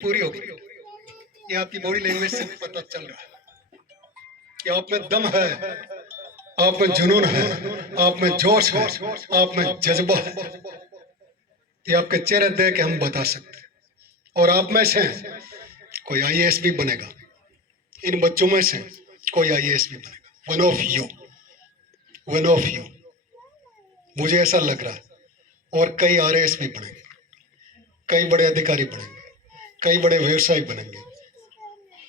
पूरी होगी। ये आपकी बॉडी लैंग्वेज से पता चल रहा है कि आप में दम है, आप में जुनून है, आप में जोश है, आप में जज्बा है। ये आपके चेहरे देख के हम बता सकते हैं। और आप में से कोई आईएएस भी बनेगा, इन बच्चों में से कोई आईएएस भी बनेगा। One of you, one of you, मुझे ऐसा लग रहा है। और कई आरएएस भी बनेंगे, कई बड़े अधिकारी बनेंगे, कई बड़े व्यवसायी बनेंगे,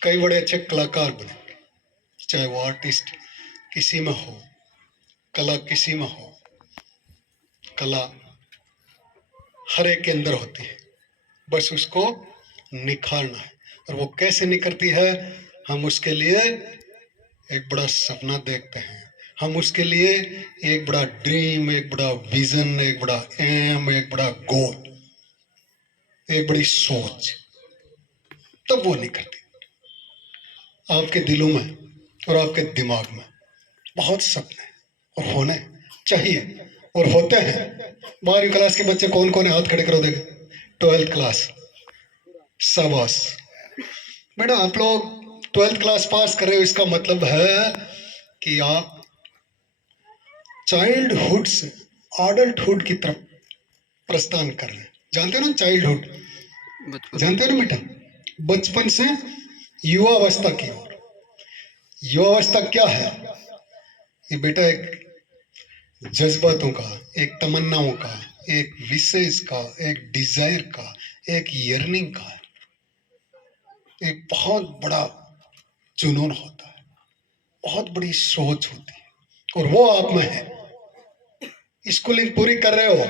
कई बड़े अच्छे कलाकार बनेंगे। चाहे वो आर्टिस्ट किसी में हो, कला किसी में हो, कला हर एक के अंदर होती है, बस उसको निखारना है। और वो कैसे निखरती है, हम उसके लिए एक बड़ा सपना देखते हैं, हम उसके लिए एक बड़ा ड्रीम, एक बड़ा विजन, एक बड़ा एम, एक बड़ा गोल, एक बड़ी सोच, तब वो निकलती। आपके दिलों में और आपके दिमाग में बहुत सपने और होने चाहिए और होते हैं। 12वीं क्लास के बच्चे कौन कौन है, हाथ खड़े करो देखे। 12th क्लास, शाबाश बेटा, आप लोग 12th क्लास पास कर रहे हो, इसका मतलब है कि आप चाइल्डहुड से एडल्टहुड की तरफ प्रस्थान कर रहे हैं। जानते हो ना चाइल्डहुड, जानते हो ना बेटा, बचपन से युवावस्था की ओर। युवावस्था क्या है? ये बेटा एक जज्बातों का, एक तमन्नाओं का, एक विशेष का, एक डिजायर का, एक यर्निंग का एक बहुत बड़ा जुनून होता है, बहुत बड़ी सोच होती है, और वो आप में है। स्कूलिंग पूरी कर रहे हो,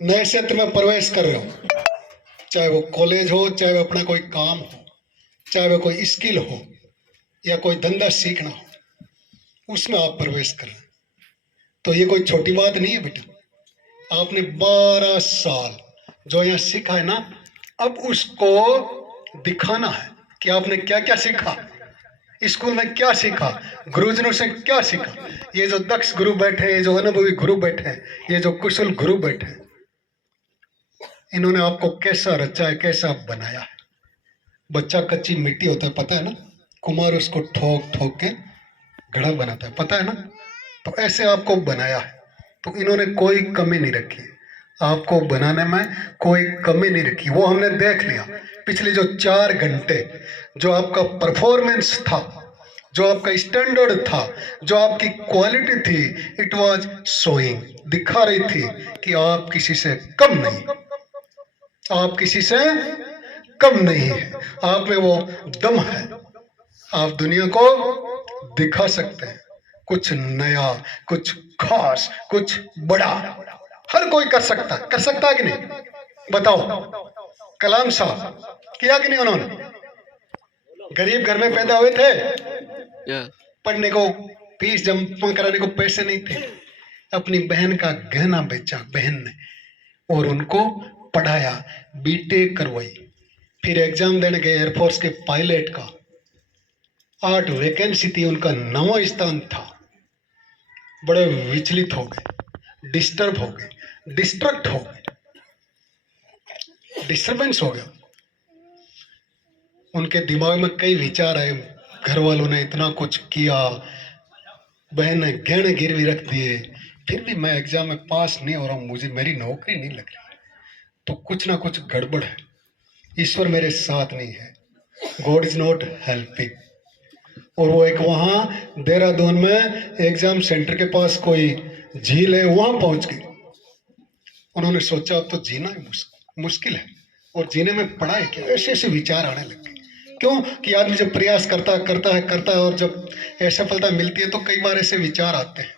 नए क्षेत्र में प्रवेश कर रहे हो, चाहे वो कॉलेज हो, चाहे वो अपना कोई काम हो, चाहे वो कोई स्किल हो या कोई धंधा सीखना हो, उसमें आप प्रवेश कर रहे हैं। तो ये कोई छोटी बात नहीं है बेटा। आपने 12 साल जो यहाँ सीखा है ना, अब उसको दिखाना है कि आपने क्या क्या सीखा, स्कूल में क्या सीखा, गुरुजनों से क्या सीखा। ये जो दक्ष गुरु बैठे, ये जो अनुभवी गुरु बैठे, ये जो कुशल गुरु बैठे, इन्होंने आपको कैसा रचा है, कैसा बनाया है। बच्चा कच्ची मिट्टी होता है, पता है ना, कुम्हार उसको ठोक ठोक के घड़ा बनाता है, पता है ना। तो ऐसे आपको बनाया है। तो इन्होंने कोई कमी नहीं रखी, आपको बनाने में कोई कमी नहीं रखी। वो हमने देख लिया पिछले जो 4 घंटे, जो आपका परफॉर्मेंस था, जो आपका स्टैंडर्ड था, जो आपकी क्वालिटी थी, इट वाज शोइंग, दिखा रही थी कि आप किसी से कम नहीं, आप किसी से कम नहीं है, आप में वो दम है, आप दुनिया को दिखा सकते हैं कुछ नया, कुछ खास, कुछ बड़ा। हर कोई कर सकता है कि नहीं, बताओ। कलाम साहब किया कि नहीं उन्होंने? गरीब घर में पैदा हुए थे, पढ़ने को फीस जमा कराने को पैसे नहीं थे, अपनी बहन का गहना बेचा बहन ने, और उनको पढ़ाया, बीटेक करवाई, फिर एग्जाम देने गए एयरफोर्स के पायलट का। 8 वैकेंसी थी, उनका 9वां स्थान था। बड़े विचलित हो गए, डिस्टर्ब हो गए, डिस्ट्रैक्ट हो गए, डिस्टर्बेंस हो गया। उनके दिमाग में कई विचार आए, घर वालों ने इतना कुछ किया, बहन ने गहने गिरवी रख दिए, फिर भी मैं एग्जाम में पास नहीं हो रहा हूँ, मुझे मेरी नौकरी नहीं लग रही, तो कुछ ना कुछ गड़बड़ है, ईश्वर मेरे साथ नहीं है, गॉड इज नॉट हेल्पिंग। और वो एक वहां देहरादून में एग्जाम सेंटर के पास कोई झील है, वहां पहुंच गए। उन्होंने सोचा अब तो जीना ही मुश्किल है, और जीने में पड़ा है क्या, ऐसे ऐसे विचार आने लगे। क्यों कि आदमी जब प्रयास करता है और जब असफलता मिलती है तो कई बार ऐसे विचार आते हैं।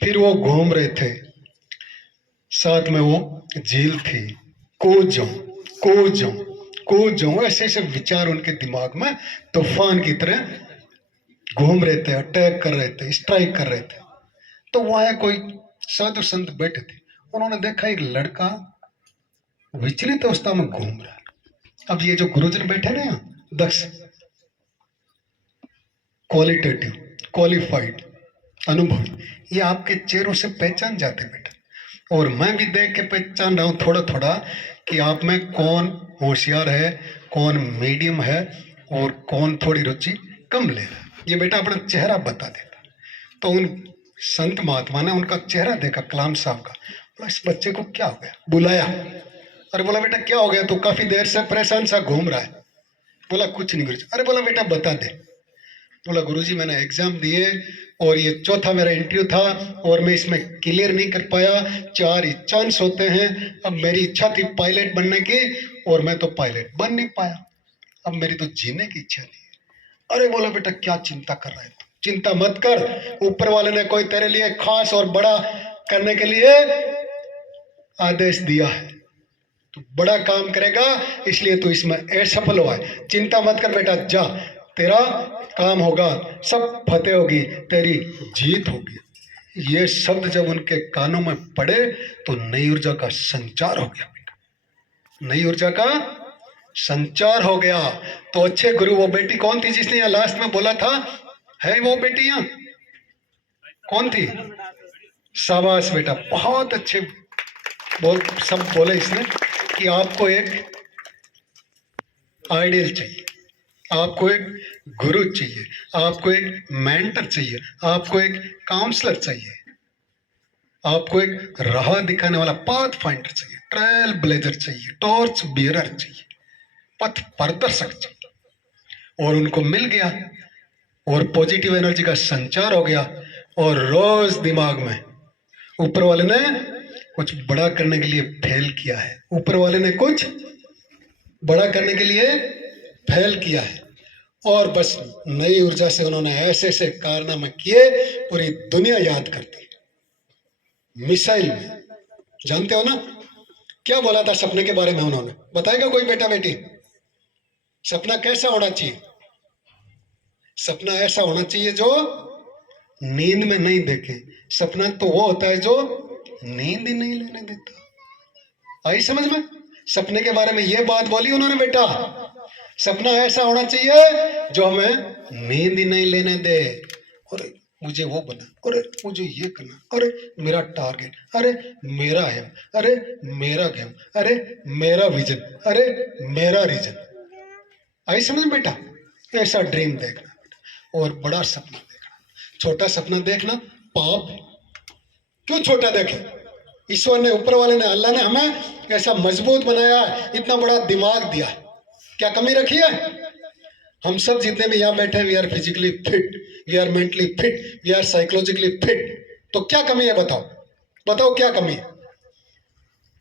फिर वो घूम रहे थे, साथ में वो झील थी, कूद जाऊं, ऐसे ऐसे विचार उनके दिमाग में तूफान की तरह घूम रहे थे, अटैक कर रहे थे, स्ट्राइक कर रहे थे। तो वहां कोई साधु संत बैठे थे, उन्होंने देखा एक लड़का विचलित अवस्था में घूम रहा है। अब ये जो गुरुजन बैठे ना यहाँ, दक्ष, क्वालिटेटिव, क्वालिफाइड, अनुभवी, ये आपके चेहरों से पहचान जाते बेटा। और मैं भी देख के पहचान रहा हूं थोड़ा थोड़ा कि आप में कौन होशियार है, कौन मीडियम है और कौन थोड़ी रुचि कम ले रहा है। ये बेटा अपना चेहरा बता देता। तो उन संत महात्मा ने उनका चेहरा देखा, कलाम साहब का, बोला इस बच्चे को क्या हो गया, बुलाया। अरे बोला बेटा क्या हो गया, तू काफी देर से परेशान सा घूम रहा है। बोला कुछ नहीं गुरुजी। अरे बोला बेटा बता दे। बोला गुरुजी मैंने एग्जाम दिए और ये चौथा मेरा इंटरव्यू था और मैं इसमें क्लियर नहीं कर पाया, 4 ही चांस होते हैं। अब मेरी इच्छा थी पायलट बनने की और मैं तो पायलट बन नहीं पाया, अब मेरी तो जीने की इच्छा नहीं है। अरे बोला बेटा क्या चिंता कर रहा है तू, चिंता मत कर, ऊपर वाले ने कोई तेरे लिए खास और बड़ा करने के लिए आदेश दिया है, तू बड़ा काम करेगा, इसलिए तू इसमें असफल हुआ है। चिंता मत कर बेटा, जा तेरा काम होगा, सब फतेह होगी, तेरी जीत होगी। ये शब्द जब उनके कानों में पड़े तो नई ऊर्जा का संचार हो गया बेटा, नई ऊर्जा का संचार हो गया। तो अच्छे गुरु, वो बेटी कौन थी जिसने यहाँ लास्ट में बोला था, है वो बेटी यहाँ कौन थी? शाबाश बेटा, बहुत अच्छे बोल, सब बोले इसने कि आपको एक आइडियल चाहिए, आपको एक गुरु चाहिए, आपको एक मेंटर चाहिए, आपको एक काउंसलर चाहिए, आपको एक राह दिखाने वाला पाथ फाइंडर चाहिए, ट्रेल ब्लेजर चाहिए, टॉर्च बियरर चाहिए, पथ प्रदर्शक चाहिए। और उनको मिल गया और पॉजिटिव एनर्जी का संचार हो गया। और रोज दिमाग में ऊपर वाले ने कुछ बड़ा करने के लिए फेल किया है, ऊपर वाले ने कुछ बड़ा करने के लिए फेल किया है। और बस नई ऊर्जा से उन्होंने ऐसे ऐसे कारनामे किए, पूरी दुनिया याद करती है। मिसाइल में जानते हो ना क्या बोला था सपने के बारे में, उन्होंने बताएगा कोई बेटा बेटी? सपना कैसा होना चाहिए? सपना ऐसा होना चाहिए जो नींद में नहीं देखे। सपना तो वो होता है जो नींद ही नहीं लेने देता। आई समझ में? सपने के बारे में ये बात बोली उन्होंने बेटा, सपना ऐसा होना चाहिए जो हमें नींद ही नहीं लेने दे। अरे मुझे वो बना, अरे मुझे ये करना, अरे मेरा टारगेट, अरे मेरा एम, अरे मेरा गेम, अरे मेरा विजन, अरे मेरा रीजन। आई समझ में बेटा? ऐसा ड्रीम देखना और बड़ा सपना देखना। छोटा सपना देखना पाप। क्यों छोटा देखे? ईश्वर ने, ऊपर वाले ने, अल्लाह ने हमें ऐसा मजबूत बनाया, इतना बड़ा दिमाग दिया, क्या कमी रखी है? हम सब जितने भी यहाँ बैठे हैं, we are physically fit, we are mentally fit, we are psychologically fit. तो क्या कमी है बताओ, बताओ क्या कमी है?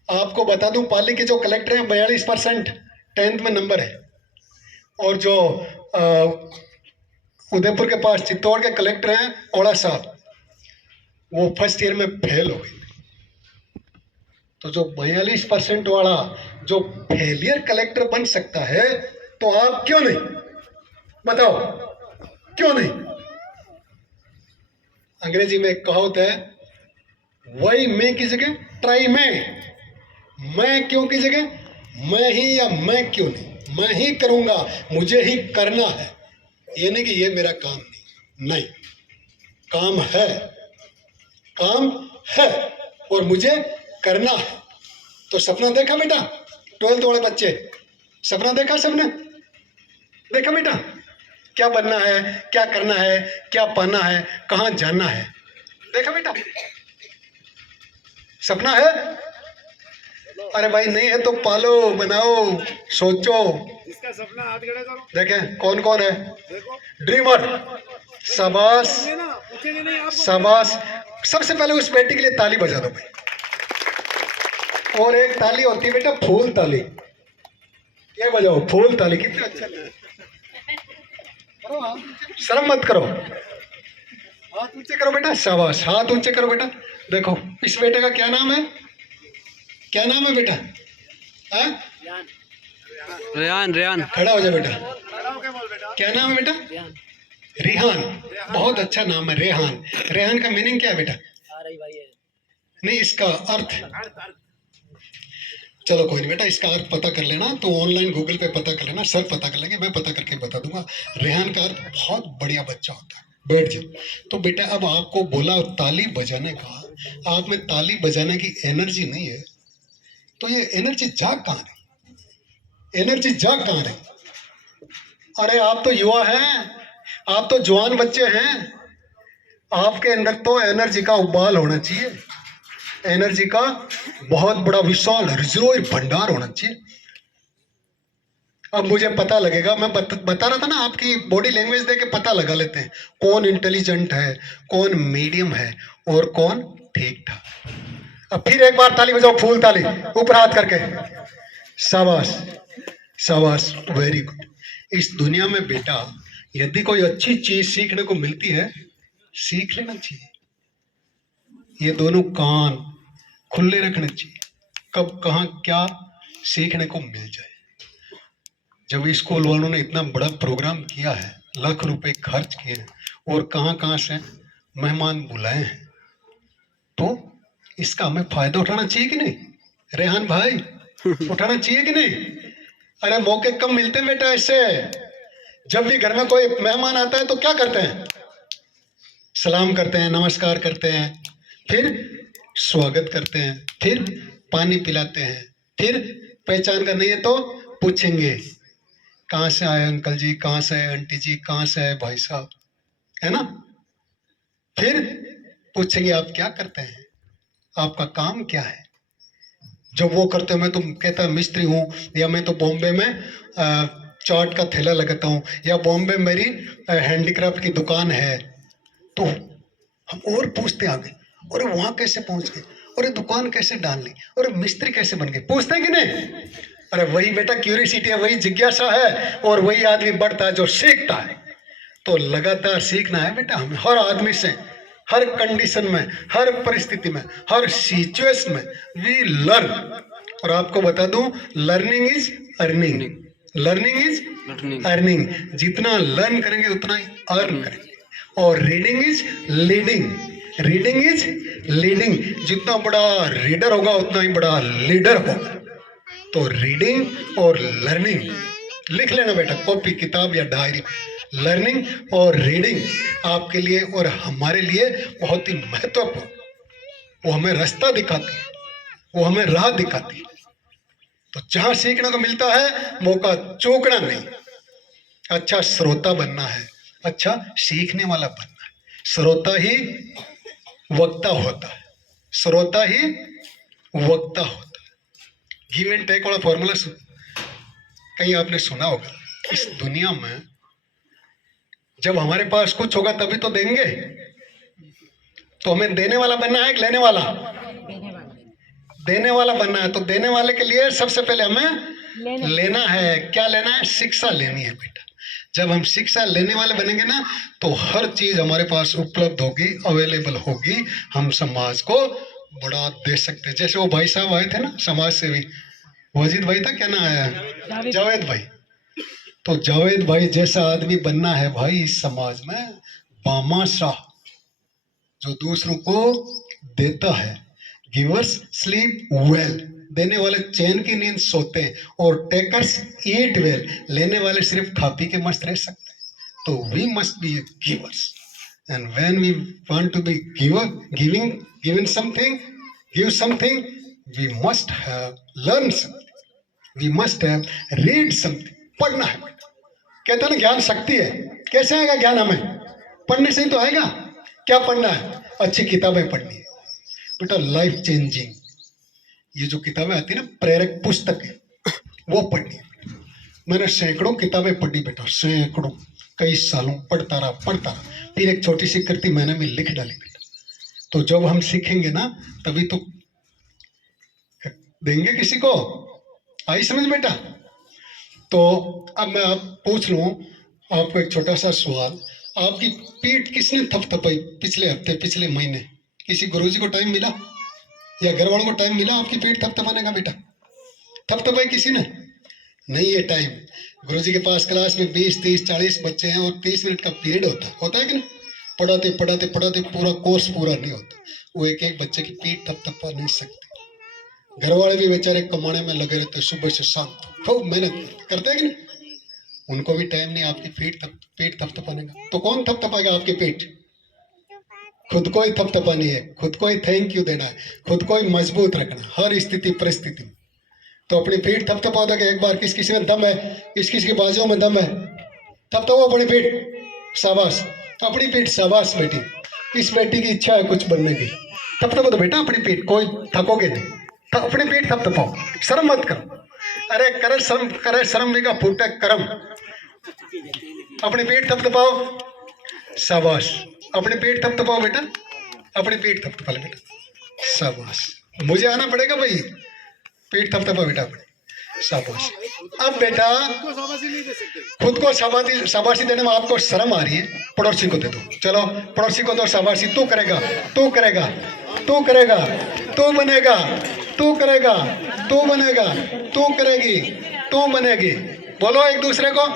आपको बता दूं, पाली के जो कलेक्टर हैं 42% 10th में नंबर है, और जो उदयपुर के पास चित्तौड़ के कलेक्टर हैं ओड़ा साहब, वो फर्स्ट ईयर में फेल हो गए। तो जो 42% वाला जो फेलियर कलेक्टर बन सकता है, तो आप क्यों नहीं? बताओ क्यों नहीं? अंग्रेजी में एक कहावत है, वही मैं की जगह ट्राई मैं क्यों की जगह मैं ही, या मैं क्यों नहीं, मैं ही करूंगा, मुझे ही करना है। ये नहीं कि ये मेरा काम नहीं, नहीं, काम है, काम है और मुझे करना है। तो सपना देखा बेटा? 12th वाले बच्चे, सपना देखा सबने? देखा बेटा? क्या बनना है, क्या करना है, क्या पाना है, कहां जाना है? देखा बेटा? सपना है? अरे भाई नहीं है तो पालो, बनाओ, सोचो। इसका सपना हाथ खड़ा करो। देखें कौन कौन है देखो ड्रीमर। शाबाश नहीं, शाबाश। सबसे पहले उस बेटी के लिए ताली बजा दो भाई। और एक ताली होती है बेटा फूल ताली, ये बजाओ फूल ताली, कितने अच्छा लगे। शर्म मत करो, हाथ ऊंचे करो बेटा, शाबाश, हाथ ऊंचे करो बेटा। देखो इस बेटे का क्या नाम है, क्या नाम है बेटा? रेहान रेहान खड़ा हो जा बेटा। खड़ा होके बोल बेटा। क्या नाम है बेटा? रेहान। बहुत अच्छा नाम है रेहान। रेहान का मीनिंग क्या है बेटा? नहीं, इसका अर्थ, चलो कोई नहीं बेटा, इसका अर्थ पता कर लेना, तो ऑनलाइन गूगल पे पता कर लेना, सर पता कर लेंगे, मैं पता करके बता दूंगा। रेहान का अर्थ बहुत बढ़िया बच्चा होता है, बैठ जाओ। तो बेटा अब आपको बोला ताली बजाने का, आप में ताली बजाने की एनर्जी नहीं है, तो ये एनर्जी जाग कहाँ रही? एनर्जी जाग कहाँ रही? अरे आप तो युवा हैं, आप तो जवान बच्चे हैं, आपके अंदर तो एनर्जी का उबाल होना चाहिए, एनर्जी का बहुत बड़ा विशाल रिजर्वोयर भंडार होना चाहिए। अब मुझे पता लगेगा, मैं बता रहा था ना, आपकी बॉडी लैंग्वेज देख के पता लगा लेते हैं कौन इंटेलिजेंट है, कौन मीडियम है और कौन ठीक ठाक। अब फिर एक बार ताली बजाओ, फूल ताली ऊपर हाथ करके। शाबाश, शाबाश, वेरी गुड। इस दुनिया में बेटा यदि कोई अच्छी चीज सीखने को मिलती है, सीख लेना चाहिए। ये दोनों कान खुले रखने चाहिए, कब कहाँ क्या सीखने को मिल जाए। जब स्कूल वालों ने इतना बड़ा प्रोग्राम किया है, लाख रुपए खर्च किए हैं और कहाँ कहाँ से मेहमान बुलाए हैं, तो इसका हमें फायदा उठाना चाहिए कि नहीं? रेहान भाई, उठाना चाहिए कि नहीं? अरे मौके कम मिलते हैं बेटा ऐसे। जब भी घर में कोई मेहमान आता है तो क्या करते हैं? सलाम करते हैं, नमस्कार करते हैं, फिर स्वागत करते हैं, फिर पानी पिलाते हैं, फिर पहचान कर नहीं है तो पूछेंगे कहाँ से आए अंकल जी, कहाँ से आए आंटी जी, कहाँ से आए भाई साहब, है ना? फिर पूछेंगे आप क्या करते हैं, आपका काम क्या है। जब वो करते हैं मैं तो कहता मिस्त्री हूँ, या मैं तो बॉम्बे में चाट का थैला लगाता हूँ, या बॉम्बे मेरी हैंडीक्राफ्ट की दुकान है, तो हम और पूछते आगे, और वहाँ कैसे पहुँच गए, और ये दुकान कैसे डाल ली, और मिस्त्री कैसे बन गए, पूछते हैं कि नहीं? अरे वही बेटा क्यूरियोसिटी है, वही जिज्ञासा है, और वही आदमी बढ़ता है जो सीखता है। तो लगातार सीखना है बेटा हमें, हर आदमी से, हर कंडीशन में, हर परिस्थिति में, हर सिचुएशन में वी लर्न। और आपको बता दूं, learning is earning, learning is earning. जितना लर्न करेंगे उतना ही अर्न करेंगे। और reading is leading, reading is leading. जितना बड़ा रीडर होगा उतना ही बड़ा लीडर होगा। तो रीडिंग और लर्निंग लिख लेना बेटा, कॉपी किताब या डायरी। लर्निंग और रीडिंग आपके लिए और हमारे लिए बहुत ही महत्वपूर्ण। वो हमें रास्ता दिखाती है, वो हमें राह दिखाती है। तो जहां सीखने को मिलता है मौका चूकना नहीं। अच्छा श्रोता बनना है, अच्छा सीखने वाला बनना है। श्रोता ही वक्ता होता है, श्रोता ही वक्ता होता है। गिव एंड टेक वाला फॉर्मूला कहीं आपने सुना होगा। इस दुनिया में जब हमारे पास कुछ होगा तभी तो देंगे। तो हमें देने वाला बनना है कि लेने वाला? देने वाला बनना है। तो देने वाले के लिए सबसे पहले हमें लेना है। क्या लेना है? शिक्षा लेनी है बेटा। जब हम शिक्षा लेने वाले बनेंगे ना, तो हर चीज हमारे पास उपलब्ध होगी, अवेलेबल होगी। हम समाज को बढ़ा दे सकते हैं। जैसे वो भाई साहब आए थे ना, समाज सेवी, वजीद भाई था, क्या नाम आया? जावेद भाई। तो जावेद भाई जैसा आदमी बनना है भाई इस समाज में। बामाशाह, जो दूसरों को देता है। गिवर्स स्लीप वेल, देने वाले चैन की नींद सोते हैं। और टेकर्स ईट वेल, लेने वाले सिर्फ खा पी के मस्त रह सकते हैं। तो we must be givers, and when we want to be giver, giving something, give something, we must have learn something, we must have read something. पढ़ना है। कहते हैं ना ज्ञान शक्ति है। कैसे आएगा ज्ञान? हमें पढ़ने से ही तो आएगा। क्या पढ़ना है? अच्छी किताबें पढ़नी है बेटा, लाइफ चेंजिंग। ये जो किताबें आती है ना, प्रेरक पुस्तकें, वो पढ़नी है। मैंने सैकड़ों किताबें पढ़ी बेटा, सैकड़ों, कई सालों पढ़ता रहा। फिर एक छोटी सी कृति मैंने भी लिख डाली बेटा। तो जब हम सीखेंगे ना तभी तो देंगे किसी को। आई समझ बेटा? तो अब मैं आप पूछ लूं आपको एक छोटा सा सवाल। आपकी पीठ किसने थपथपाई पिछले हफ्ते, पिछले महीने? किसी गुरुजी को टाइम मिला या घर वालों को टाइम मिला आपकी पीठ थपथपाने का बेटा? थपथपाई किसी ने नहीं। ये टाइम गुरुजी के पास क्लास में 20, 30, 40 बच्चे हैं और 30 मिनट का पीरियड होता है कि नहीं? पढ़ाते पढ़ाते पढ़ाते पूरा कोर्स पूरा नहीं होता। वो एक एक बच्चे की पीठ थपथपा नहीं सकते। घर वाले भी बेचारे कमाने में लगे रहते, सुबह से शाम खूब मेहनत करते हैं कि नहीं? उनको भी टाइम नहीं आपकी पीठ थपथपाने का। तो कौन थपथपाएगा आपकी पीठ? खुद को ही थपथपानी है, खुद को ही थैंक यू देना है, खुद को ही मजबूत रखना हर स्थिति परिस्थिति में। तो अपनी पीठ थपथपाओ तो कि एक बार किस किसी में दम है, किस किस की बाजुओं में दम है, थपथपाओ अपनी पीठ। शाबाश, अपनी पीठ। शाबाश बेटी, इस बेटी की इच्छा है कुछ बनने की। थपथपाओ तो बेटा अपनी पीठ, कोई थकोगे नहीं। अपनी पीठ थपथपाओ, शर्म मत करो। अरे करे शर्म भी का फूटे करम। अपनी पीठ थपथपाओ। शाबाश, अपनी पीठ थपथपाओ बेटा, अपनी पीठ थपथपा ले बेटा। शाबाश, मुझे आना पड़ेगा भाई। पीठ थपथपा बेटा अपने। शाबाश। अब बेटा को शाबाशी नहीं दे सकते। खुद को शाबाशी देने में आपको शर्म आ रही है, पड़ोसी को दे दो। चलो पड़ोसी को दो शाबाशी। तू करेगा, तू करेगा, तू करेगा, तू बनेगा, तू करेगा, तू बनेगा, तू करेगी, तू बनेगी। बोलो एक दूसरे को,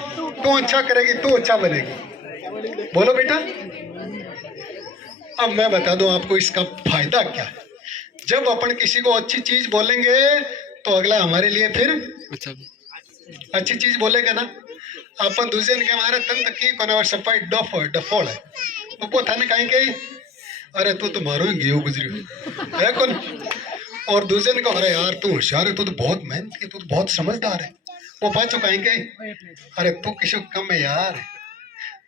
तू अच्छा करेगी, तू अच्छा बनेगी। बोलो बेटा। अब मैं बता दूं आपको इसका फायदा क्या है। जब अपन किसी को अच्छी चीज बोलेंगे तो अगला हमारे लिए फिर अच्छी चीज बोलेगा ना। अपन दूसरे के हमारे तंत्र की कोना सफाई डफोल है, वो थाने कहेंगे अरे तू तो मारो गेहूं गुजरी हो है कौन। और दूसरे को अरे यार तू होशियार है, तू तो बहुत मेहनती है, तू तो बहुत समझदार है। वो पाँचों कहेंगे अरे तू किसी को कम है यार,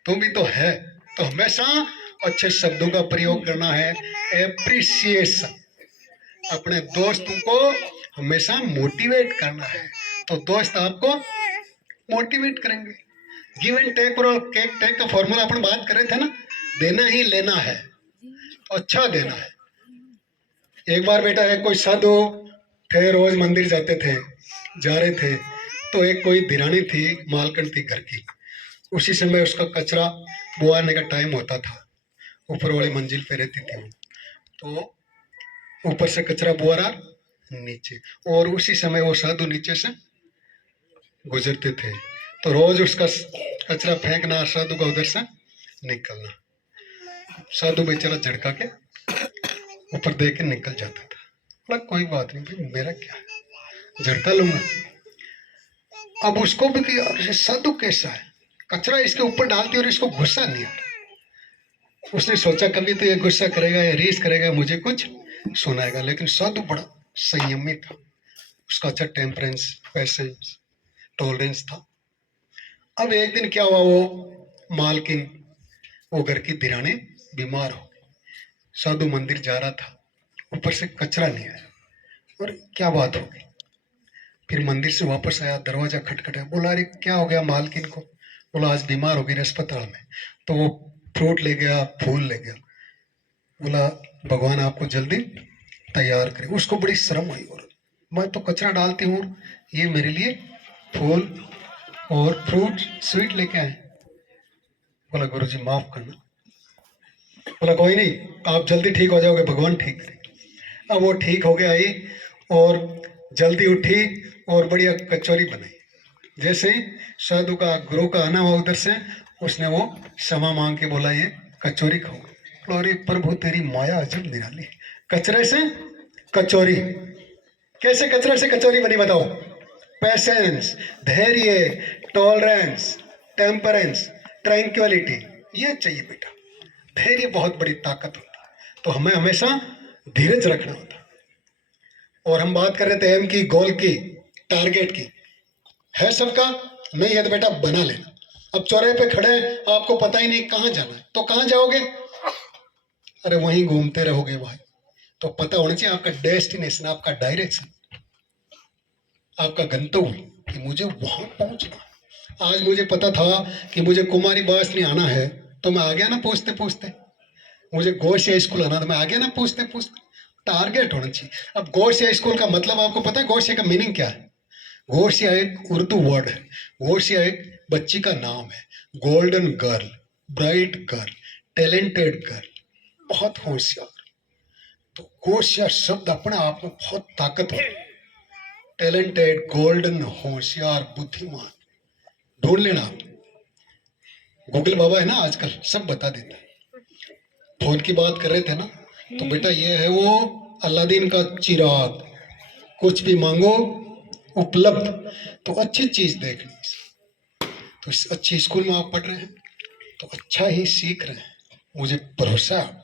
तू भी तो है। तो हमेशा अच्छे शब्दों का प्रयोग करना है। एप्रिसिएशन, अपने दोस्तों को हमेशा मोटिवेट करना है, तो दोस्त आपको मोटिवेट करेंगे। गिव एंड टेक और टेक का फॉर्मूला अपन बात कर रहे थे ना, देना ही लेना है, अच्छा देना है। एक बार बेटा एक कोई साधु थे, रोज मंदिर जाते थे, जा रहे थे, तो एक कोई दिरानी थी, मालकन थी घर की। उसी समय उसका कचरा बुआने का टाइम होता था, ऊपर वाली मंजिल पे रहती थी वो, तो ऊपर से कचरा बुआ रहा नीचे, और उसी समय वो साधु नीचे से गुजरते थे। तो रोज उसका कचरा फेंकना, साधु का उधर से निकलना। साधु बेचारा झटका के ऊपर दे के निकल जाता था। बोला कोई बात नहीं भाई, मेरा क्या है, झटका लूंगा। अब उसको भी कि यार ये साधु कैसा है, कचरा इसके ऊपर डालती और इसको गुस्सा नहीं आ रहा। उसने सोचा कभी तो ये गुस्सा करेगा या रीस करेगा, मुझे कुछ सुनाएगा। लेकिन साधु बड़ा संयमी था, उसका अच्छा टेम्परेंस, पेशेंस, टॉलरेंस था। अब एक दिन क्या हुआ, वो मालकिन, वो घर की दिरानी बीमार हो गई। साधु मंदिर जा रहा था, ऊपर से कचरा नहीं आया, और क्या बात हो गई। फिर मंदिर से वापस आया, दरवाजा खटखटाया, बोला अरे क्या हो गया मालकिन को। बोला आज बीमार हो गई अस्पताल में। तो वो फ्रूट ले गया, फूल ले गया। बोला भगवान आपको जल्दी तैयार करे। उसको बड़ी शर्म आई, और मैं तो कचरा डालती हूँ, ये मेरे लिए फूल और फ्रूट स्वीट लेके आए। बोला गुरुजी माफ करना। बोला कोई नहीं, आप जल्दी ठीक हो जाओगे, भगवान ठीक करेंगे। अब वो ठीक हो गया आई, और जल्दी उठी और बढ़िया कचौरी बनाई। जैसे ही साधु का गुरु का आना हुआ उधर से, उसने वो क्षमा मांग के बोला ये कचौरी खाओ। बोला अरे प्रभु तेरी माया अजब निराली है, कचरे से कचौरी। कैसे कचरे से कचौरी बनी बताओ। पेशेंस, धैर्य, टॉलरेंस, टेम्परेंस, ट्रैंक्विलिटी, ये चाहिए बेटा। धैर्य बहुत बड़ी ताकत होती है, तो हमें हमेशा धीरज रखना होता है। और हम बात कर रहे थे एम की, गोल की, टारगेट की। है सबका? नहीं है तो बेटा बना लेना। अब चौराहे पे खड़े हैं, आपको पता ही नहीं कहाँ जाना है, तो कहाँ जाओगे? अरे वहीं घूमते रहोगे भाई। तो पता होना चाहिए आपका डेस्टिनेशन, आपका डायरेक्शन, आपका गंतव्य, कि मुझे वहां पहुंचना है। आज मुझे पता था कि मुझे कुमारी बास नहीं आना है, तो मैं आ गया ना पूछते पूछते। मुझे गोशिया स्कूल आना था, मैं आ गया ना पूछते पूछते। टारगेट होना चाहिए। अब गोशिया स्कूल का मतलब आपको पता है? गोशिया का मीनिंग क्या है? गोशिया एक उर्दू वर्ड है। गोशिया एक बच्ची का नाम है। Golden girl, bright girl, talented girl, बहुत होशियार। तो गोशिया शब्द अपने आप में बहुत ताकतवर है। टैलेंटेड, गोल्डन, होशियार, बुद्धिमान, ढूंढ लेना आप। गूगल बाबा है ना आजकल, सब बता देता है। फोन की बात कर रहे थे ना, तो बेटा ये है वो अलादीन का चिराग, कुछ भी मांगो उपलब्ध। तो अच्छी चीज देखनी। तो इस अच्छी स्कूल में आप पढ़ रहे हैं, तो अच्छा ही सीख रहे हैं, मुझे भरोसा है।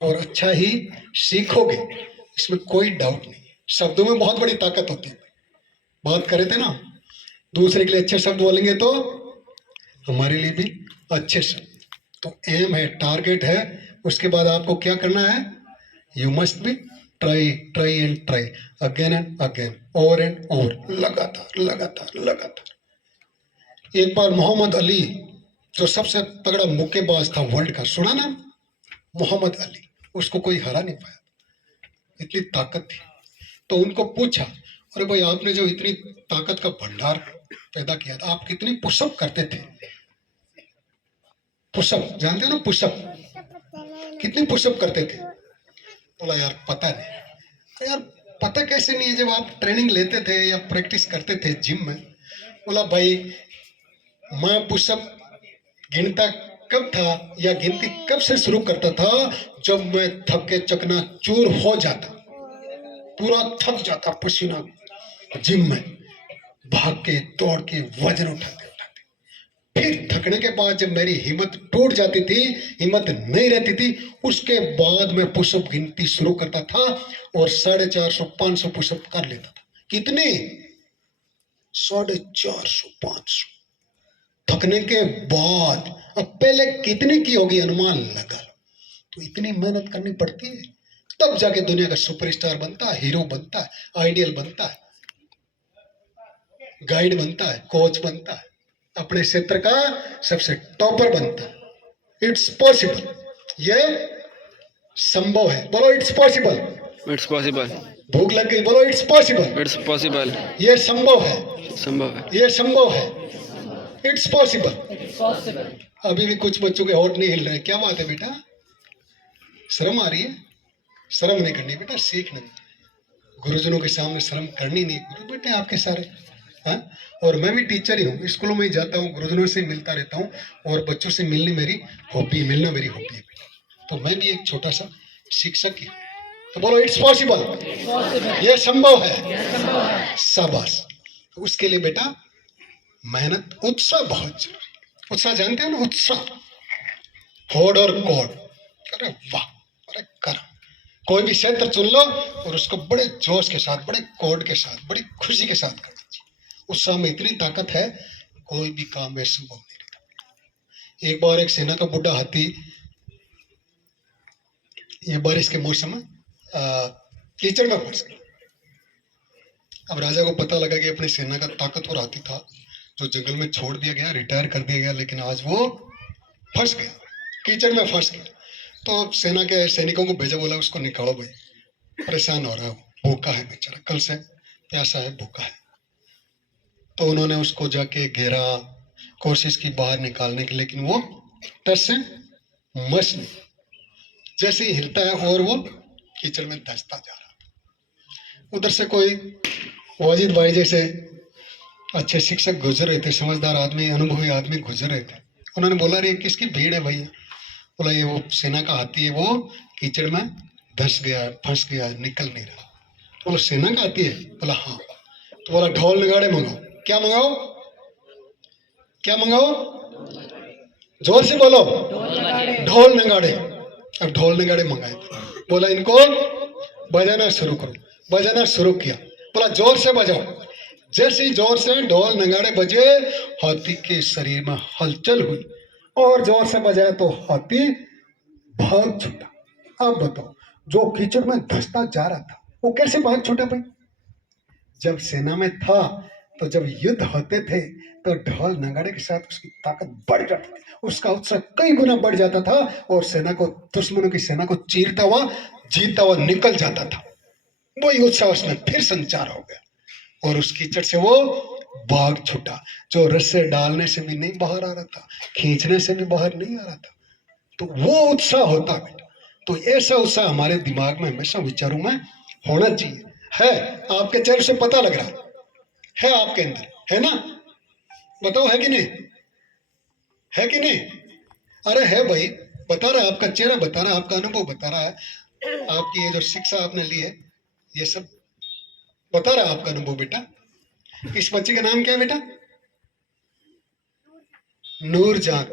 और अच्छा ही सीखोगे, इसमें कोई डाउट नहीं। शब्दों में बहुत बड़ी ताकत होती है। बात करे थे ना, दूसरे के लिए अच्छे शब्द बोलेंगे तो हमारे लिए भी अच्छे शब्द। तो एम है, टारगेट है, उसके बाद आपको क्या करना है, you must be try try and try, again and again, over and over, लगातार लगातार लगातार। एक बार मोहम्मद अली, जो सबसे तगड़ा मुक्केबाज था वर्ल्ड का, सुना ना, मोहम्मद अली, उसको कोई हरा नहीं पाया, इतनी ताकत थी। तो उनको पूछा, अरे भाई आपने जो इतनी ताकत का भंडार पैदा किया था, आप कितनी पुशअप करते थे? पुशअप जानते हो ना, पुशअप कितनी पुशअप करते थे? बोला यार पता नहीं। अरे यार पता कैसे नहीं है, जब आप ट्रेनिंग लेते थे या प्रैक्टिस करते थे जिम में। बोला भाई मैं पुशअप गिनता कब था, या गिनती कब से शुरू करता था, जब मैं थक के चकनाचूर हो जाता, पूरा थक जाता पसीना, जिम में भाग के दौड़ के वजन उठाते उठाते, फिर थकने के बाद जब मेरी हिम्मत टूट जाती थी, हिम्मत नहीं रहती थी, उसके बाद मैं पुशअप गिनती शुरू करता था और 450 500 पुशअप कर लेता था। कितने? 450 500 थकने के बाद। अब पहले कितने की होगी अनुमान लगा लो। तो इतनी मेहनत करनी पड़ती है, तब जाके दुनिया का सुपरस्टार बनता है, हीरो बनता है, आइडियल बनता है, गाइड बनता है, कोच बनता है, अपने क्षेत्र का सबसे टॉपर बनता है। इट्स पॉसिबल, ये संभव है, बोलो इट्स पॉसिबल। It's possible. भूख लग गई, बोलो इट्स पॉसिबल। It's possible. ये संभव है, संभव है। ये संभव है, इट्स पॉसिबल। अभी भी कुछ बच्चों के होठ नहीं हिल रहे, क्या बात है बेटा, शर्म आ रही है? शर्म नहीं करनी बेटा, सीखना। गुरुजनों के सामने शर्म करनी नहीं, गुरु बेटे आपके सारे। हाँ? और मैं भी टीचर ही हूँ, स्कूलों में ही जाता हूँ, गुरुजनों से मिलता रहता हूँ, और बच्चों से मिलना मेरी हॉबी है। तो मैं भी एक छोटा सा शिक्षक ही हूँ। तो बोलो इट्स पॉसिबल, ये संभव है, शाबाश। तो उसके लिए बेटा मेहनत, उत्साह बहुत जरूरी। उत्साह जानते हैं ना, उत्साह, होड़ और कोड। अरे वाह, अरे कर, कोई भी क्षेत्र चुन लो और उसको बड़े जोश के साथ, बड़े कोड के साथ, बड़ी खुशी के साथ करना चाहिए। उत्साह में इतनी ताकत है, कोई भी काम में संभव नहीं रहता। एक बार एक सेना का बुढ़ा हाथी, ये बारिश के मौसम में कीचड़ में फंस गया। अब राजा को पता लगा कि अपनी सेना का ताकतवर हाथी था, जो जंगल में छोड़ दिया गया, रिटायर कर दिया गया, लेकिन आज वो फंस गया, कीचड़ में फंस गया। तो सेना के सैनिकों को भेजा, बोला उसको निकालो भाई, परेशान हो रहा है, भूखा है बेचारा, कल से प्यासा है, भूखा है। तो उन्होंने उसको जाके घेरा, कोशिश की बाहर निकालने की, लेकिन वो टस से मस नहीं, जैसे ही हिलता है और वो कीचड़ में धंसता जा रहा। उधर से कोई वाजिद भाई जैसे अच्छे शिक्षक गुजर रहे थे, समझदार आदमी, अनुभवी आदमी गुजर रहे थे। उन्होंने बोला रे किसकी भीड़ है भैया? बोला ये वो सेना का हाथी है, वो कीचड़ में धंस गया, फंस गया, निकल नहीं रहा। तो बोला सेना का हाथी है? बोला हाँ। तो बोला ढोल नगाड़े मंगाओ। क्या मंगाओ? क्या मंगाओ? जोर से बोलो। ढोल नगाड़े। अब ढोल नगाड़े मंगाए। बोला इनको बजाना शुरू करो। बजाना शुरू किया। बोला जोर से बजाओ। जैसे ही जोर से ढोल नगाड़े बजे, हाथी के शरीर में हलचल हुई, और जोर से बजाया तो हाथी भाग छूटा। अब बताओ, जो कीचड़ में धंसता जा रहा था वो कैसे भाग छूटा भाई? जब सेना में था, तो जब युद्ध होते थे, तो ढोल नगाड़े के साथ उसकी ताकत बढ़ जाती थी, उसका उत्साह कई गुना बढ़ जाता था, और सेना को, दुश्मनों की सेना को चीरता हुआ, जीतता हुआ निकल जाता था। वही उत्साह उसमें फिर संचार हो गया, और उस कीचड़ से वो भाग छूटा, जो रस्से डालने से भी नहीं बाहर आ रहा था, खींचने से भी बाहर नहीं आ रहा था। तो वो उत्साह होता है। तो ऐसा उत्साह हमारे दिमाग में हमेशा, विचारों में होना चाहिए। है, आपके चेहरे से पता लग रहा है, आपके अंदर है ना? बताओ है कि नहीं? है कि नहीं? अरे है भाई, बता रहा है, आपका चेहरा बता रहा है, आपका अनुभव बता रहा है, आपकी ये जो शिक्षा आपने ली है, ये सब बता रहा है आपका अनुभव बेटा। इस बच्चे का नाम क्या है बेटा? नूरजान।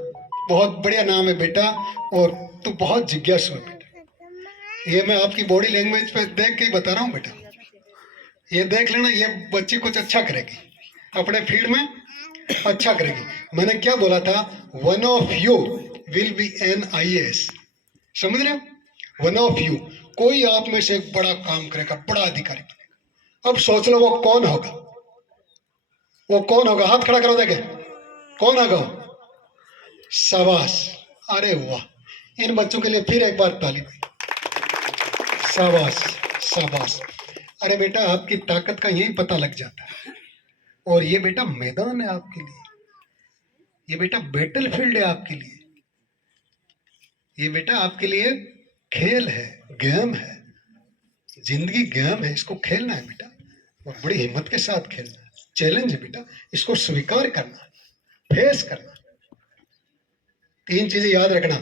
बहुत बढ़िया नाम है बेटा, और तू बहुत जिज्ञासु है बेटा। ये मैं आपकी बॉडी लैंग्वेज पे देख के ही बता रहा हूँ बेटा। ये देख लेना, ये बच्ची कुछ अच्छा करेगी, अपने फील्ड में अच्छा करेगी। मैंने क्या बोला था, one of you will be an IAS, समझ रहे हो? वन ऑफ यू, कोई आप में से एक बड़ा काम करेगा, बड़ा अधिकारी बनेगा। अब सोच लो वो कौन होगा, वो कौन होगा? हाथ खड़ा करो, देखे कौन होगा वो? शाबाश, अरे वाह, इन बच्चों के लिए फिर एक बार ताली। शाबाश शाबाश। अरे बेटा, आपकी ताकत का यही पता लग जाता है। और ये बेटा मैदान है आपके लिए, ये बेटा बैटल फील्ड है आपके लिए, ये बेटा आपके लिए खेल है, गेम है, जिंदगी गेम है, इसको खेलना है बेटा, और बड़ी हिम्मत के साथ खेलना है। चैलेंज है बेटा, इसको स्वीकार करना, फेस करना। 3 चीजें याद रखना,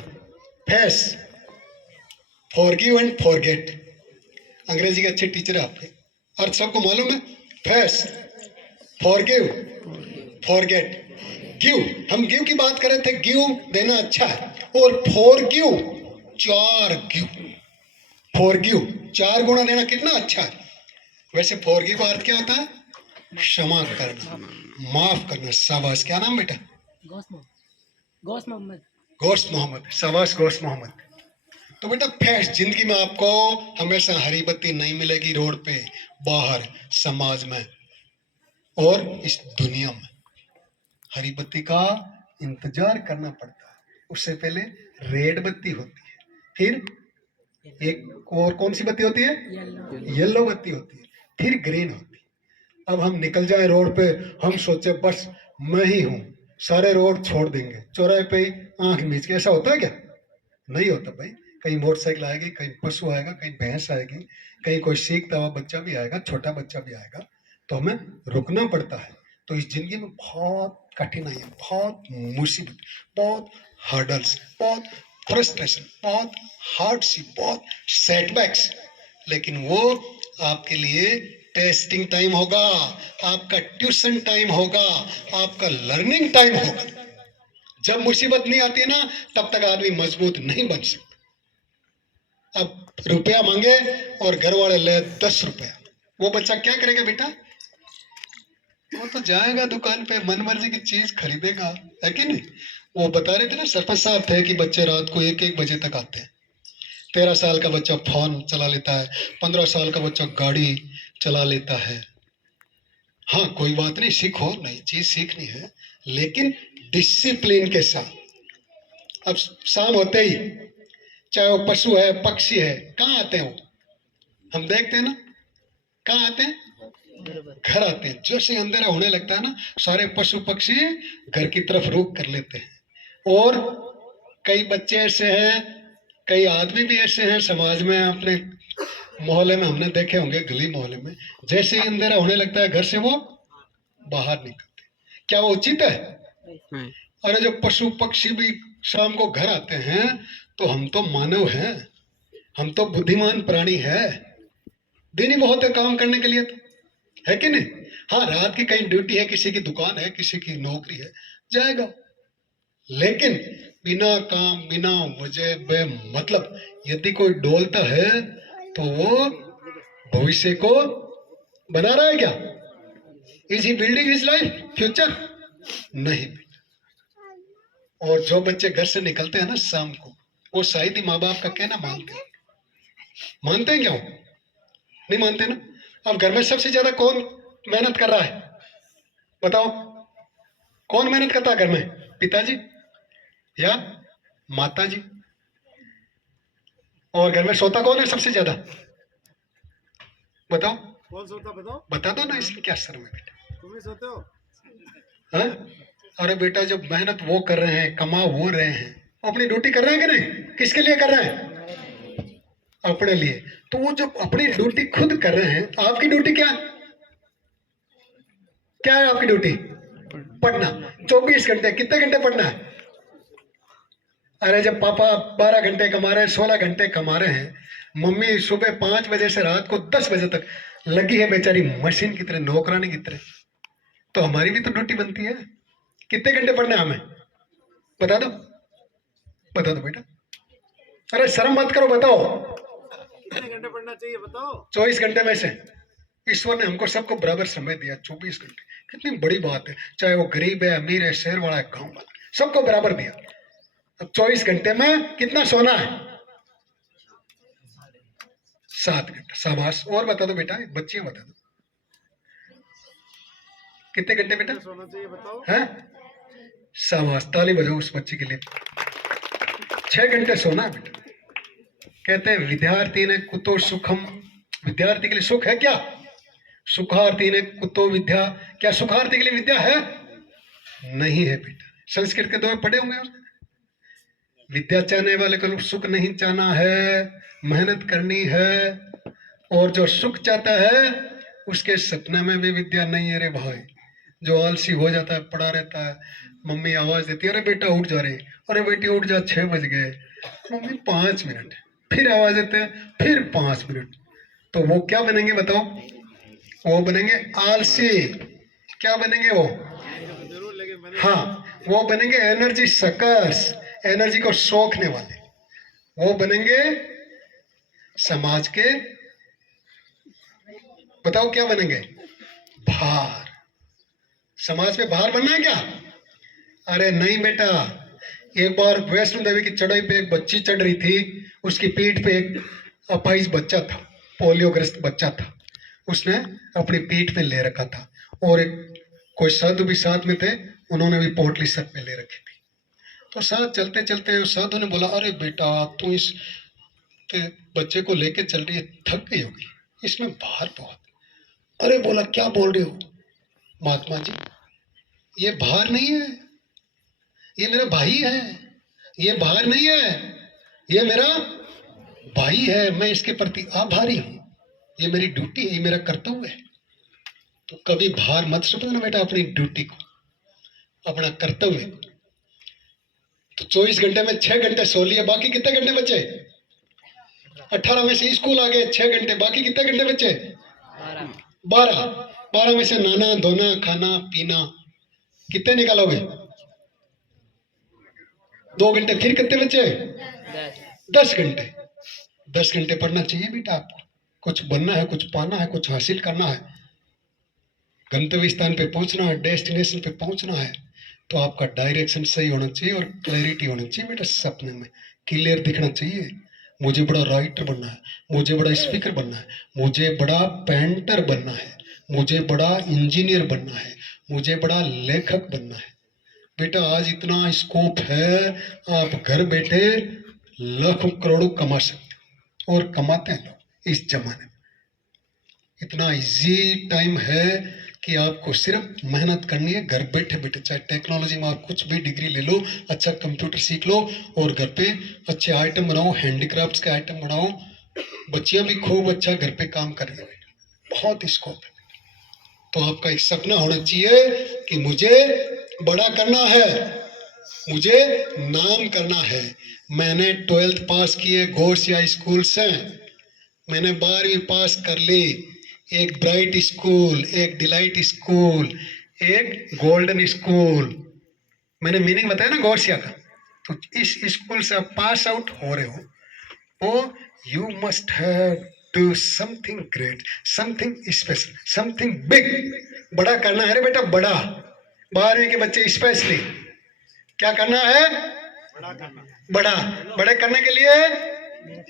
फेस, फॉरगिव एंड फॉरगेट। अंग्रेजी के अच्छे टीचर है आपके, अर्थ सबको मालूम है। फेस, फॉरगिव, फॉरगेट, गिव, हम गिव की बात कर रहे थे, गिव देना अच्छा है, और फॉरगिव 4 गिव, फॉरगिव 4 गुना देना कितना अच्छा है। वैसे फॉरगिव का अर्थ क्या होता है? क्षमा करना, माफ करना। शाबाश, क्या नाम बेटा? गोश मोहम्मद। गोश्त मोहम्मद, शाबाश गोश्त मोहम्मद। तो बेटा फेस, जिंदगी में आपको हमेशा हरी बत्ती नहीं मिलेगी रोड पे, बाहर, समाज में और इस दुनिया में। हरी बत्ती का इंतजार करना पड़ता है, उससे पहले रेड बत्ती होती है, फिर एक और कौन सी बत्ती होती है? येलो बत्ती होती है, फिर ग्रीन होती है। अब हम निकल जाए रोड पे, हम सोचे बस मैं ही हूँ, सारे रोड छोड़ देंगे, चौराहे पे ही आंख मीच के, ऐसा होता है क्या? नहीं होता भाई। कहीं मोटरसाइकिल आएगी, कहीं पशु आएगा, कहीं भैंस आएगी, कहीं कोई सीखता हुआ बच्चा भी आएगा, छोटा बच्चा भी आएगा, तो हमें रुकना पड़ता है। तो इस जिंदगी में बहुत कठिनाई है, बहुत मुसीबत, बहुत हर्डल्स, बहुत फ्रस्ट्रेशन, बहुत हार्डशिप, बहुत सेटबैक्स, लेकिन वो आपके लिए टेस्टिंग टाइम होगा, आपका ट्यूशन टाइम होगा, आपका लर्निंग टाइम होगा। जब मुसीबत नहीं आती है ना, तब तक आदमी मजबूत नहीं बन सकता। अब रुपया मांगे और घर वाले ले 10 रुपया, वो बच्चा क्या करेगा बेटा? वो तो जाएगा दुकान पे, मन मर्जी की चीज खरीदेगा, है कि नहीं? वो बता रहे थे ना, सरपंच साहब थे कि बच्चे रात को 1-1 बजे तक आते हैं। 13 साल का बच्चा फोन चला लेता है, 15 साल का बच्चा गाड़ी चला लेता है। हाँ, कोई बात नहीं, सीखो, नई चीज सीखनी है, लेकिन डिसिप्लिन के साथ। अब शाम होते ही, चाहे वो पशु है, पक्षी है, कहाँ आते हैं वो? हम देखते हैं ना, कहाँ आते हैं? घर आते हैं। जैसे अंधेरा होने लगता है ना, सारे पशु पक्षी घर की तरफ रुख कर लेते हैं। और कई बच्चे ऐसे हैं, कई आदमी भी ऐसे हैं समाज में, अपने मोहल्ले में हमने देखे होंगे, गली मोहल्ले में, जैसे ही अंधेरा होने लगता है घर से वो बाहर निकलते। क्या वो उचित है? अरे जो पशु पक्षी भी शाम को घर आते हैं, तो हम तो मानव हैं, हम तो बुद्धिमान प्राणी है, दिन ही बहुत है काम करने के लिए, तो है कि नहीं? हाँ, रात की कहीं ड्यूटी है, किसी की दुकान है, किसी की नौकरी है, जाएगा, लेकिन बिना काम, बिना वजह बे मतलब यदि कोई डोलता है तो वो भविष्य को बना रहा है क्या? Is he building his life future? नहीं। और जो बच्चे घर से निकलते हैं ना शाम को, वो शायद ही माँ बाप का कहना मानते हैं। मानते हैं क्या वो? नहीं मानते ना। अब घर में सबसे ज्यादा कौन मेहनत कर रहा है? बताओ, कौन मेहनत करता है घर में? पिताजी या माताजी? और घर में सोता कौन है सबसे ज्यादा? बताओ, कौन सोता बताओ? बता दो ना, इसमें क्या शर्म है बेटा? तुम ही सोते हो? हाँ? अरे बेटा, जब मेहनत वो कर रहे हैं, कमा वो रहे हैं, अपनी ड्यूटी कर रहे हैं कि नहीं? किसके लिए कर रहे हैं? अपने लिए। तो वो जब अपनी ड्यूटी खुद कर रहे हैं, आपकी ड्यूटी क्या है? क्या है आपकी ड्यूटी? पढ़ना। 24 घंटे, कितने घंटे पढ़ना है? अरे जब पापा 12 घंटे कमा रहे हैं, 16 घंटे कमा रहे हैं, मम्मी सुबह 5 बजे से रात को 10 बजे तक लगी है बेचारी मशीन की तरह, नौकरानी की तरह, तो हमारी भी तो ड्यूटी बनती है। कितने घंटे पढ़ना है हमें? बता दो, बता दो बेटा। अरे शर्म मत करो, बताओ। कितने घंटे पढ़ना चाहिए बताओ? 24 घंटे में से ईश्वर ने हमको सबको बराबर समय दिया, 24 घंटे। कितनी बड़ी बात है, चाहे वो गरीब है, अमीर है, शहर वाला है, गांव वाला, सबको बराबर दिया। अब 24 घंटे में कितना सोना है? 7 घंटे। शाबाश। और बता दो बेटा, बच्चियां बता दो कितने घंटे बेटा? सोना चाहिए बताओ। है? शाबाश, ताली बजाओ उस बच्ची के लिए। 6 घंटे सोना है बेटा। कहते हैं विद्यार्थी ने कुतो सुखम, विद्यार्थी के लिए सुख है क्या? सुखार्थी ने कुतो विद्या, क्या सुखार्थी के लिए विद्या है? नहीं है बेटा। संस्कृत के 2 पढ़े होंगे आप। विद्या चाहने वाले को सुख नहीं चाहना है, मेहनत करनी है। और जो सुख चाहता है उसके सपने में भी विद्या नहीं है रे भाई। जो आलसी हो जाता है, पड़ा रहता है, मम्मी आवाज देती है, अरे बेटा उठ जा रे, अरे बेटी उठ जा, 6 बज गए। मम्मी 5 मिनट, फिर आवाज देते हैं, फिर 5 मिनट। तो वो क्या बनेंगे बताओ? वो बनेंगे आलसी। क्या बनेंगे वो? जरूर, लेकिन मैंने हाँ, वो बनेंगे एनर्जी सकर्स, एनर्जी को सोखने वाले। वो बनेंगे समाज के, बताओ क्या बनेंगे? भार। समाज पे भार बनना है क्या? अरे नहीं बेटा। एक बार वैष्णो देवी की चढ़ाई पे एक बच्ची चढ़ रही थी, उसकी पीठ पे एक अपाहिज बच्चा था, पोलियोग्रस्त बच्चा था, उसने अपनी पीठ पे ले रखा था। और एक कोई साधु भी साथ में थे, उन्होंने भी पोटली सर पे ले रखी थी। तो साथ चलते चलते उस साधु ने बोला, अरे बेटा तू इस बच्चे को लेके चल रही है, थक गई होगी, इसमें भार बहुत। अरे बोला क्या बोल रहे हो महात्मा जी, ये भार नहीं है, ये मेरा भाई है, ये भार नहीं है, ये मेरा भाई है, मैं इसके प्रति आभारी हूं, ये मेरी ड्यूटी है, ये मेरा कर्तव्य है। तो कभी भार मत समझना बेटा अपनी ड्यूटी को, अपना कर्तव्य को। तो 24 घंटे में 6 घंटे सो लिए, बाकी कितने घंटे बचे? 18 में से स्कूल आ गए, 6 घंटे, बाकी कितने घंटे बचे? 12। 12 में से नहाना धोना खाना पीना, कितने निकालोगे? 2 घंटे, फिर कितने बचे? 10 घंटे। 10 घंटे पढ़ना चाहिए बेटा आपको। कुछ बनना है, कुछ पाना है, कुछ हासिल करना है, गंतव्य स्थान पे पहुंचना है, डेस्टिनेशन पे पहुंचना है, तो आपका डायरेक्शन सही होना चाहिए और क्लैरिटी होना चाहिए बेटा। सपने में क्लियर दिखना चाहिए। मुझे बड़ा राइटर बनना है, मुझे बड़ा स्पीकर बनना है, मुझे बड़ा पेंटर बनना है, मुझे बड़ा इंजीनियर बनना है, मुझे बड़ा लेखक बनना है। बेटा आज इतना स्कोप है, आप घर बैठे लाखों करोड़ों कमा सकते हो, और कमाते हैं लोग इस जमाने में। इतना इजी टाइम है कि आपको सिर्फ मेहनत करनी है, घर बैठे बैठे। चाहे टेक्नोलॉजी में आप कुछ भी डिग्री ले लो, अच्छा कंप्यूटर सीख लो और घर पे अच्छे आइटम बनाओ, हैंडीक्राफ्ट्स के आइटम बनाओ। बच्चियां भी खूब अच्छा घर पे काम कर रही है, बहुत स्कोप है। तो आपका एक सपना होना चाहिए कि मुझे बड़ा करना है, मुझे नाम करना है। मैंने 12th पास किए गोरसिया स्कूल से, मैंने 12वीं पास कर ली, एक ब्राइट स्कूल, एक डिलाइट स्कूल, एक गोल्डन स्कूल। मैंने मीनिंग बताया ना गोरसिया का। तो इस स्कूल से आप पास आउट हो रहे हो, oh you must have do something great, something special, something big. बड़ा करना है रे बेटा, बड़ा। 12वीं के बच्चे स्पेशली क्या करना है? बड़ा करना। बड़ा। बड़े करने के लिए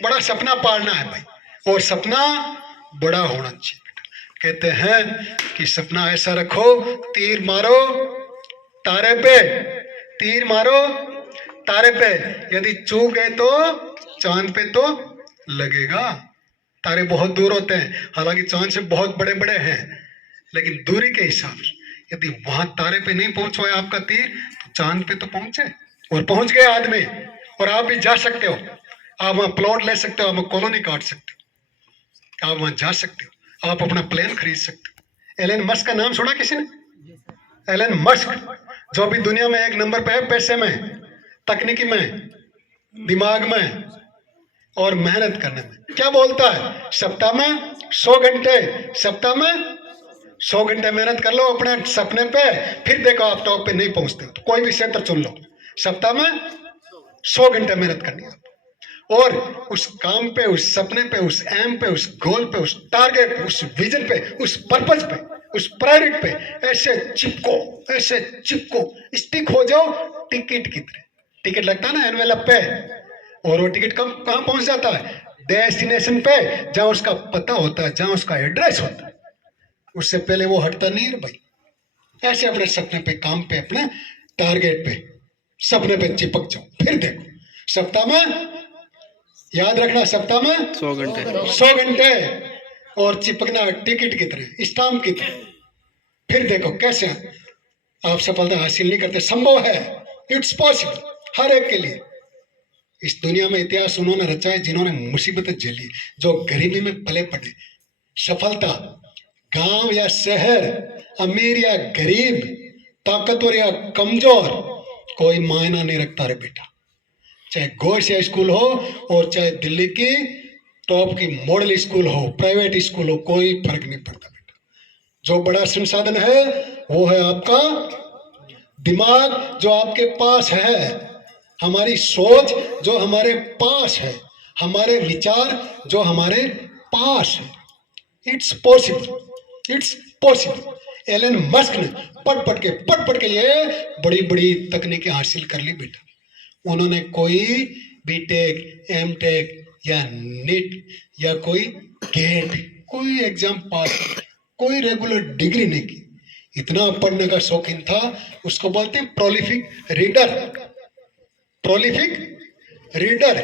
बड़ा सपना पालना है भाई, और सपना बड़ा होना चाहिए बेटा। कहते हैं कि सपना ऐसा रखो, तीर मारो तारे पे, तीर मारो तारे पे, यदि चूक गए तो चांद पे तो लगेगा। तारे बहुत दूर होते हैं, हालांकि चांद से बहुत बड़े बड़े हैं, लेकिन दूरी के हिसाब से यदि वहां तारे पे नहीं पहुंच पाया आपका तीर, तो चांद पे तो पहुंचे, और पहुंच गए आदमी। और आप भी जा सकते हो, आप वहां प्लॉट ले सकते हो, आप वहां कॉलोनी काट सकते हो, आप वहां जा सकते हो, आप अपना प्लेन खरीद सकते हो। एलन मस्क का नाम सुना किसी ने? एलन मस्क, जो भी दुनिया में 1 नंबर पे है, पैसे में, तकनीकी में, दिमाग में और मेहनत करने में। क्या बोलता है? सप्ताह में 100 घंटे, सप्ताह में 100 घंटे मेहनत कर लो अपने सपने पे, फिर देखो आप टॉप पे नहीं पहुंचते हो तो कोई भी क्षेत्र चुन लो, सप्ताह में 100 घंटे मेहनत करनी है। और उस काम पे, उस सपने पे, उस एम पे, उस गोल पे, उस टारगेट पे, उस विजन पे, उस पर्पज पे, उस प्रायोरिटी पे ऐसे चिपको, स्टिक हो जाओ टिकट की तरह। टिकट लगता है ना एनवेलप पे, और वो टिकट कहाँ पहुंच जाता है? डेस्टिनेशन पे, जहां उसका पता होता है, जहां उसका एड्रेस होता है। उससे पहले वो हटता नहीं है भाई। ऐसे अपने सपने पे, काम पे, अपने टारगेट पे, सपने पे चिपक जाओ। फिर देखो सप्ताह में, याद रखना, सप्ताह में 100 घंटे, और चिपकना टिकट की तरह, स्टाम्प की तरह। फिर देखो कैसे आप सफलता हासिल नहीं करते। संभव है, इट्स पॉसिबल, हर एक के लिए। इस दुनिया में इतिहास उन्होंने रचा है जिन्होंने मुसीबतें झेली, जो गरीबी में पले पड़े। सफलता गांव या शहर, अमीर या गरीब, ताकतवर या कमजोर, कोई मायना नहीं रखता रे बेटा। चाहे गोश या स्कूल हो, और चाहे दिल्ली की टॉप की मॉडल स्कूल हो, प्राइवेट स्कूल हो, कोई फर्क नहीं पड़ता बेटा। जो बड़ा संसाधन है वो है आपका दिमाग, जो आपके पास है, हमारी सोच जो हमारे पास है, हमारे विचार जो हमारे पास है। It's possible, it's possible. Elon Musk ने पढ़ पढ़ के ये बड़ी बड़ी तकनीकें हासिल कर ली बेटा। उन्होंने कोई बीटेक, एमटेक या नीट या कोई गेट, कोई एग्जाम पास, कोई रेगुलर डिग्री नहीं की। इतना पढ़ने का शौकीन था, उसको बोलते हैं प्रोलिफिक रीडर। प्रोलिफिक रीडर,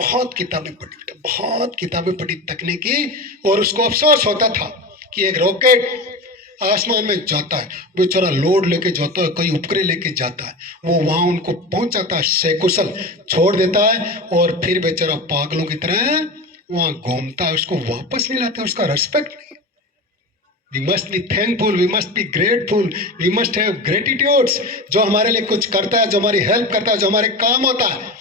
बहुत किताबें पढ़ी बेटा, बहुत किताबें पढ़ी तकनीकी। और उसको अफसोस होता था कि एक रॉकेट आसमान में जाता है, बेचारा लोड लेके जाता है, कई उपकरण लेके जाता है, वो वहां उनको पहुंचाता है, सकुशल छोड़ देता है, और फिर बेचारा पागलों की तरह वहां घूमता है, उसको वापस नहीं लाते, उसका रेस्पेक्ट नहीं। We must be thankful, we must be grateful, we must have gratitudes. जो हमारे लिए कुछ करता है, जो हमारी हेल्प करता है, जो हमारे काम होता है।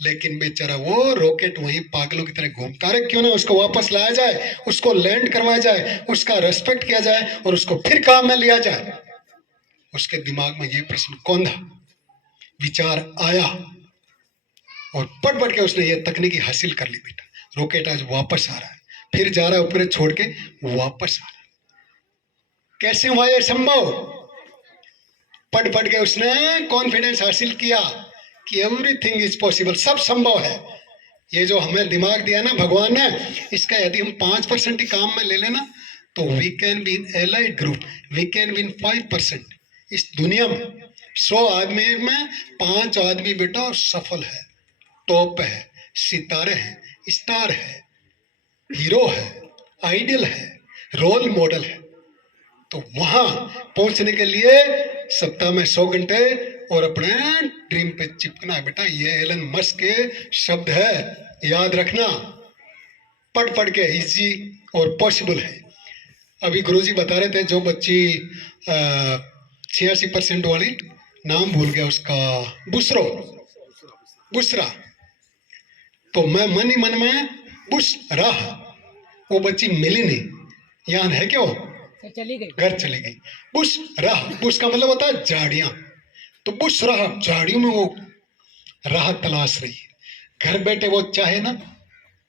लेकिन बेचारा वो रॉकेट वहीं पागलों की तरह घूमता है। क्यों ना उसको वापस लाया जाए, उसको लैंड करवाया जाए, उसका रेस्पेक्ट किया जाए, और उसको फिर काम में लिया जाए। उसके दिमाग में ये प्रश्न कौन था, विचार आया, और पढ़ के उसने ये तकनीकी हासिल कर ली बेटा। रॉकेट आज वापस आ रहा है, फिर जा रहा है ऊपर छोड़ के, वापस आ रहा है। कैसे हुआ ये संभव? पढ़ के उसने कॉन्फिडेंस हासिल किया कि एवरीथिंग इज पॉसिबल, सब संभव है। ये जो हमें दिमाग दिया ना भगवान ने, इसका यदि हम 5% ही काम में ले लेना, तो we can be in allied group, we can be in 5%। इस दुनिया में 100 आदमी में 5 आदमी बेटा सफल है, टॉप पे है, सितारे हैं, स्टार है, हीरो है, आइडियल है, रोल मॉडल है। तो वहां पहुंचने के लिए सप्ताह में 100 घंटे और अपने ड्रीम पे चिपकना है बेटा। ये एलन मस्क के शब्द है, याद रखना। पढ़ के इजी और पॉसिबल है। अभी गुरुजी बता रहे थे, जो बच्ची 86% वाली, नाम भूल गया उसका, बुसरा। तो मैं मन ही मन में बुश रहा, वो बच्ची मिली नहीं, याद है क्या? चली गई, घर चली गई। बुश रहा, बुश का मतलब होता है झाड़ियां। तो बुश रहा, झाड़ियों में वो राहत तलाश रही है। घर बैठे वो चाहे ना,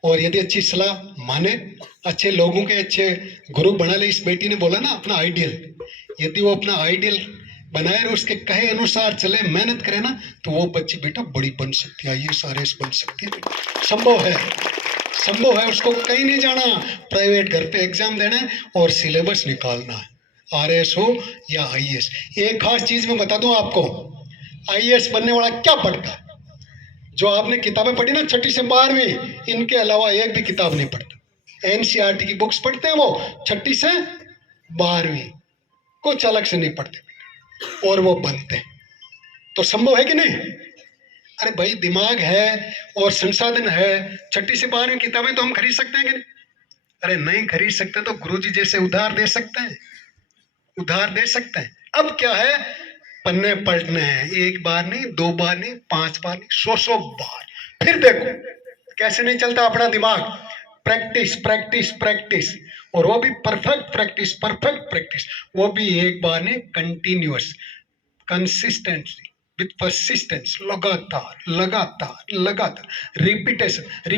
और यदि अच्छी सलाह माने, अच्छे लोगों के अच्छे ग्रुप बना ले। इस बेटी ने बोला ना अपना आइडियल, यदि वो अपना आइडियल बनाए और उसके कहे अनुसार चले, मेहनत करे ना, तो वो बच्ची बेटा बड़ी बन सकती है, IAS RS बन सकती है। संभव है, संभव है। उसको कहीं नहीं जाना, प्राइवेट घर पे एग्जाम देना है और सिलेबस निकालना है, RS हो या IAS। एक खास चीज मैं बता दूं आपको, IAS बनने वाला क्या पढ़ता है? जो आपने किताबें पढ़ी ना 6ठी से 12वीं, इनके अलावा एक भी किताब नहीं पढ़ता। NCERT की बुक्स पढ़ते हैं वो 6ठी से 12वीं, कुछ अलग से नहीं पढ़ते, और वो बनते हैं। तो संभव है कि नहीं? अरे भाई, दिमाग है और संसाधन है। 6ठी से 12वीं किताबें तो हम खरीद सकते हैं कि नहीं? अरे नहीं खरीद सकते तो गुरुजी जैसे उधार दे सकते हैं, उधार दे सकते हैं। अब क्या है, पन्ने पलटने हैं, 1 बार नहीं, 2 बार नहीं, 5 बार नहीं, 100 बार। फिर देखो कैसे नहीं चलता अपना दिमाग। प्रैक्टिस प्रैक्टिस प्रैक्टिस, और वो भी परफेक्ट प्रैक्टिस, परफेक्ट प्रैक्टिस, वो भी 1 बार नहीं, कंटिन्यूअस, कंसिस्टेंटली, विथ परसिस्टेंस, लगातार लगातार लगातार, रिपीटेशन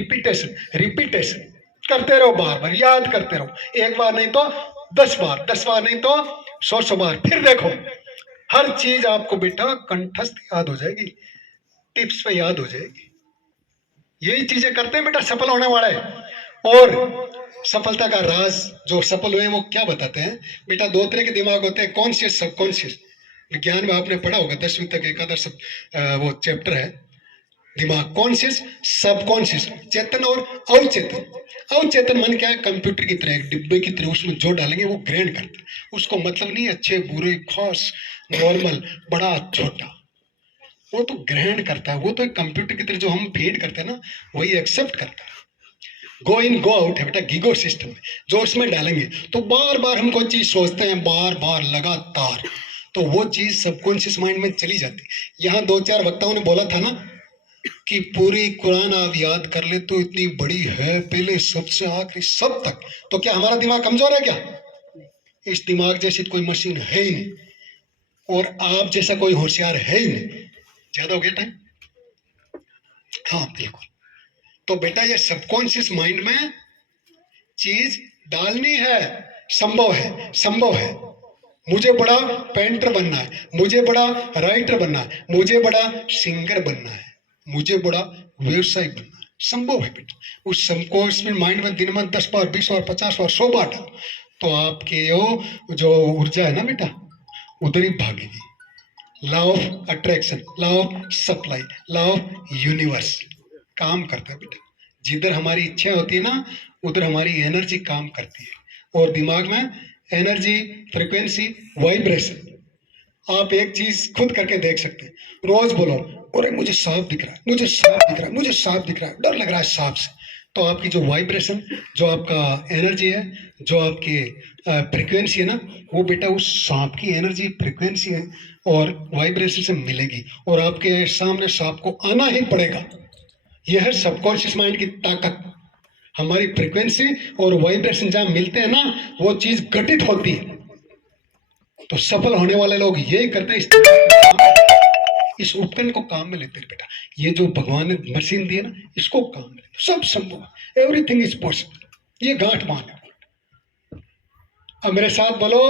रिपीटेशन करते रहो, बार बार याद करते रहो, एक बार नहीं तो 10 बार, 10 बार नहीं तो 100 बार। फिर देखो हर चीज आपको बेटा कंठस्थ याद हो जाएगी, टिप्स पे याद हो जाएगी। यही चीजें करते हैं बेटा सफल होने वाले। और सफलता का राज जो सफल हुए वो क्या बताते हैं बेटा? 2 तरह के दिमाग होते हैं, कॉन्शियस, सबकॉन्शियस। विज्ञान में आपने पढ़ा होगा 10वीं तक एक आधा सब वो चैप्टर है दिमाग, कॉन्शियस, सबकॉन्शियस, चेतन और अवचेतन। अवचेतन मन क्या है? कंप्यूटर की तरह, एक डिब्बे की तरह, उसमें जो डालेंगे वो ग्रहण करता है, उसको मतलब नहीं अच्छे बुरे खास नॉर्मल बड़ा छोटा, वो तो ग्रहण करता है। वो तो एक कंप्यूटर की तरह जो हम फीड करते हैं ना वही एक्सेप्ट करता है। गो इन गो आउट है बेटा गीगो सिस्टम में, जो उसमें डालेंगे तो बार बार हम कोई चीज सोचते हैं, बार बार लगातार, तो वो चीज सबकॉन्शियस माइंड में चली जाती है। यहाँ 2-4 वक्ताओं ने बोला था ना कि पूरी कुरान आप याद कर ले तो इतनी बड़ी है, पहले सबसे आखिरी सब तक। तो क्या हमारा दिमाग कमजोर है क्या? इस दिमाग जैसी कोई मशीन है ही नहीं, और आप जैसा कोई होशियार है ही नहीं। ज्यादा हो गया टाइम? हाँ बिल्कुल। तो बेटा ये सबकॉन्शियस माइंड में चीज डालनी है, संभव है, संभव है। मुझे बड़ा पेंटर बनना है, मुझे बड़ा राइटर बनना है, मुझे बड़ा सिंगर बनना है, मुझे बड़ा व्यवसायी बनना है, संभव है बेटा। उस सबकॉन्शियस माइंड में दिन में 10 बार, 20 बार, 50 बार, 100 बार डालो तो आपके वो जो ऊर्जा है ना बेटा उधर ही भागेगी। Law of attraction, law of supply, law of universe काम करता है बेटा। जिधर हमारी इच्छा होती है ना उधर हमारी एनर्जी काम करती है। और दिमाग में एनर्जी, फ्रीक्वेंसी, वाइब्रेशन। आप एक चीज खुद करके देख सकते हैं, रोज बोलो अरे मुझे सांप दिख रहा है, मुझे सांप दिख रहा है, मुझे सांप दिख रहा है, डर लग रहा है सांप से। तो आपकी जो वाइब्रेशन, जो आपका एनर्जी है, जो आपकी फ्रीक्वेंसी है ना वो बेटा उस सांप की एनर्जी, फ्रीक्वेंसी है और वाइब्रेशन से मिलेगी, और आपके सामने सांप को आना ही पड़ेगा। यह है सबकॉन्शियस माइंड की ताकत। हमारी फ्रीक्वेंसी और वाइब्रेशन जहां मिलते हैं ना वो चीज घटित होती है। तो सफल होने वाले लोग यही करते हैं, इस उपकरण को काम में लेते हैं बेटा। ये जो भगवान ने मशीन दी है ना इसको काम में लेते, सब संभव है, एवरीथिंग इज पॉसिबल। ये गांठ मान है। अब मेरे साथ बोलो,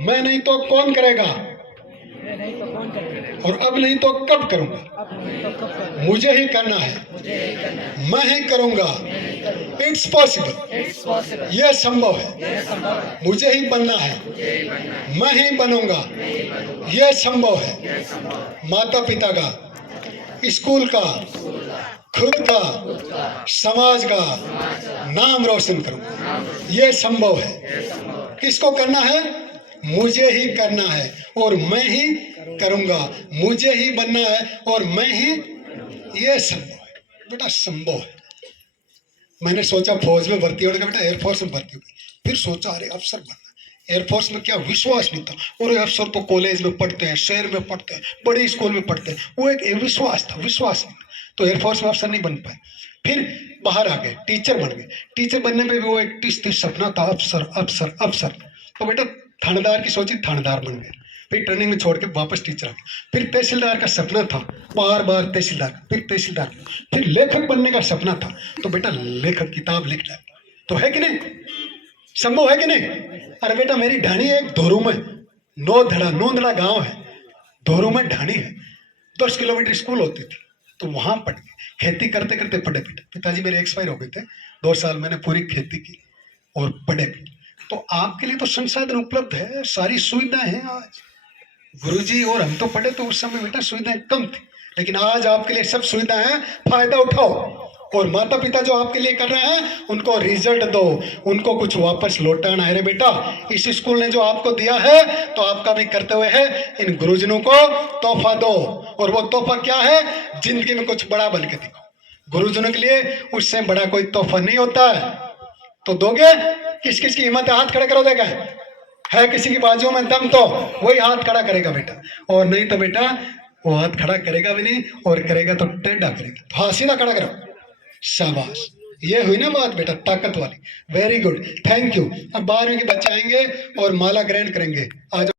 मैं नहीं तो कौन करेगा, मैं नहीं तो कौन करेगा, और अब नहीं तो कब करूंगा, अब नहीं तो कब करूंगा, मुझे ही करना है, मुझे यही करना है, मैं ही करूंगा। मैं ही करूंगा, इट्स पॉसिबल, इट्स पॉसिबल, यह संभव है, यह संभव है, मुझे ही बनना है, मुझे यही बनना है, मैं ही बनूंगा, मैं ही बनूंगा, यह संभव है। यह संभव है। माता पिता का, स्कूल का, खुद का, समाज का नाम रोशन करूंगा, यह संभव है। किसको करना है? मुझे ही करना है और मैं ही करूंगा, मुझे ही बनना है और मैं ही, यह संभव है बेटा, संभव है। मैंने सोचा फौज में भर्ती होने का बेटा, एयरफोर्स में भर्ती हुई, फिर सोचा अरे अफसर बनना। एयरफोर्स में क्या विश्वास नहीं था, और अफसर तो कॉलेज में पढ़ते हैं, शहर में पढ़ते हैं, बड़े स्कूल में पढ़ते हैं, वो एक विश्वास था, विश्वास नहीं, तो एयरफोर्स में अफसर नहीं बन पाए। फिर बाहर आ गए, टीचर बन गए। टीचर बनने में भी वो एक तीस सपना था, अफसर अफसर अफसर। तो बेटा थानेदार की सोची, थानेदार बन गए। फिर ट्रेनिंग में छोड़ के वापस टीचर आ गए। फिर तहसीलदार का सपना था, बार बार तहसीलदार, फिर तहसीलदार, फिर लेखक बनने का सपना था। तो बेटा लेखक, किताब लिख डाल, तो है कि नहीं, संभव है कि नहीं? अरे बेटा मेरी ढाणी है एक धोरू में, नोंदड़ा गांव है, धोरू में ढाणी है, 10 किलोमीटर स्कूल होती थी, तो वहां पढ़ गए। खेती करते करते पढ़े बेटा, पिताजी मेरे एक्सपायर हो गए थे, 2 साल मैंने पूरी खेती की और पढ़े भी। तो आपके लिए तो संसाधन उपलब्ध है, सारी सुविधाएं हैं आज। गुरुजी और हम तो पढ़े तो उस समय बेटा सुविधाएं कम थी, लेकिन आज आपके लिए सब सुविधाएं हैं, फायदा उठाओ। और माता पिता जो आपके लिए कर रहे हैं उनको रिजल्ट दो, उनको कुछ वापस लौटाना है। रे बेटा इस स्कूल ने जो आपको दिया है तो आपका भी करते हुए है, इन गुरुजनों को तोहफा दो, और वो तोहफा क्या है? जिंदगी में कुछ बड़ा बन के दिखो। गुरुजनों के लिए उससे बड़ा कोई तोहफा नहीं होता है। तो दोगे? किस किस की हिम्मत है, हाथ खड़े करो। देखा है किसी की बाजुओं में दम तो वही हाथ खड़ा करेगा बेटा, और नहीं तो बेटा वो हाथ खड़ा करेगा भी नहीं, और करेगा तो टेढ़ा करेगा। तो हाँ सीधा खड़ा करो, शाबाश। ये हुई ना बात बेटा, ताकत वाली। Very good, thank you. अब 12वीं के बच्चे आएंगे और माला ग्रहण करेंगे। आज